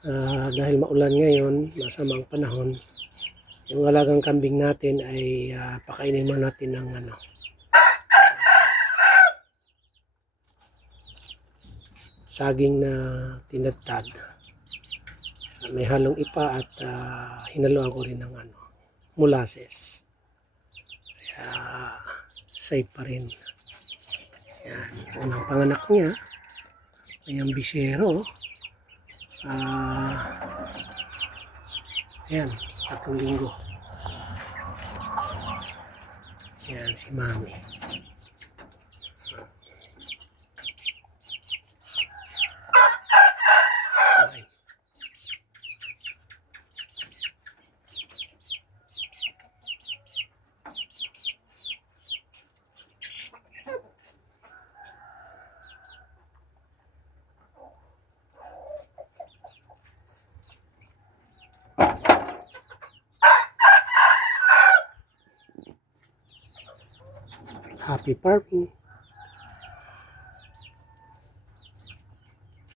Dahil maulan ngayon, masamang panahon, yung alagang kambing natin ay pakainin mo natin ng saging na tinadtad. May halong ipa at hinaluan ko rin ng molasses. Kaya safe pa rin. Yan, unang panganak niya. Ayan, bisyero. Ayan, 3 linggo. Ayan, si Mami. Ayan. Happy farming.